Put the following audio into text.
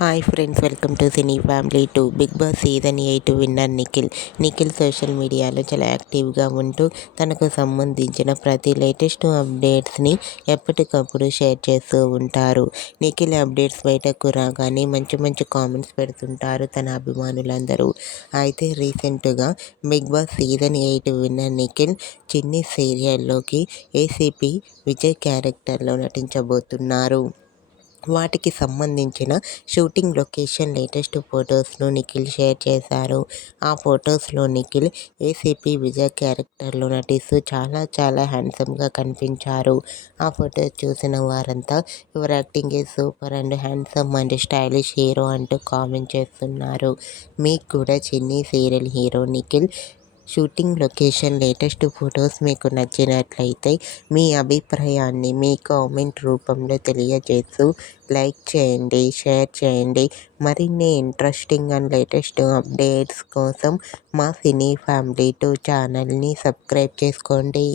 Hi friends, welcome to cine family 2. Bigg Boss season 8 winner Nikhil social మీడియాలో చాలా యాక్టివ్గా ఉంటూ తనకు సంబంధించిన ప్రతి లేటెస్ట్ అప్డేట్స్ని ఎప్పటికప్పుడు షేర్ చేస్తూ ఉంటారు. నిఖిల్ అప్డేట్స్ బయటకు రాగానే మంచి మంచి కామెంట్స్ పెడుతుంటారు తన అభిమానులందరూ. అయితే రీసెంట్గా Bigg Boss season 8 winner Nikhil Chinni సీరియల్లోకి ఏసీపీ విజయ్ క్యారెక్టర్లో నటించబోతున్నారు. వాటికి సంబంధించిన షూటింగ్ లొకేషన్ లేటెస్ట్ ఫొటోస్ను నిఖిల్ షేర్ చేశారు. ఆ ఫొటోస్లో నిఖిల్ ఏసీపీ విజయ్ క్యారెక్టర్లో నటిస్తూ చాలా హ్యాండ్సమ్గా కనిపించారు. ఆ ఫొటోస్ చూసిన వారంతా your acting is super and handsome and stylish hero అంటూ కామెంట్ చేస్తున్నారు. మీకు కూడా చిన్ని serial hero Nikhil shooting location latest photos మీకు నచ్చినట్లయితే మీ అభిప్రాయాన్ని మీ కామెంట్ రూపంలో తెలియజేస్తూ లైక్ చేయండి, షేర్ చేయండి. మరిన్ని ఇంట్రెస్టింగ్ అండ్ లేటెస్ట్ అప్డేట్స్ కోసం మా సినీ ఫ్యామిలీ 2 ఛానల్ని సబ్స్క్రైబ్ చేసుకోండి.